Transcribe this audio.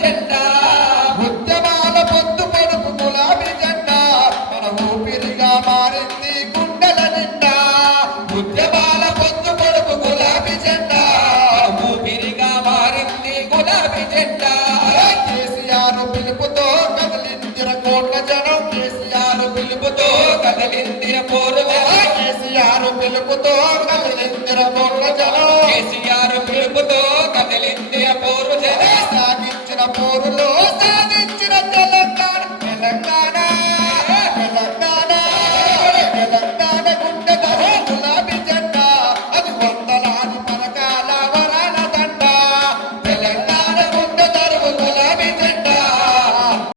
జెండా ఉద్యమాల పొద్దు పొడుపు గులాబీ జెండా మన ఊపిరిగా మారింది గుండెల నిండా ఉద్యమాల పొద్దు పొడుపు గులాబీ జెండా ఊపిరిగా మారింది గులాబీ జెండా కేసీఆర్ పిలుపుతో కదిలిందిర కోట్ల జనం కేసీఆర్ పిలుపుతో కదిలిందిర పోరు కేసీఆర్ పిలుపుతో కదిలిందిర కోట్ల జనం కేసీఆర్ పిలుపుతో కదిలిందిర పోరు జనం సాగించిన పోరులో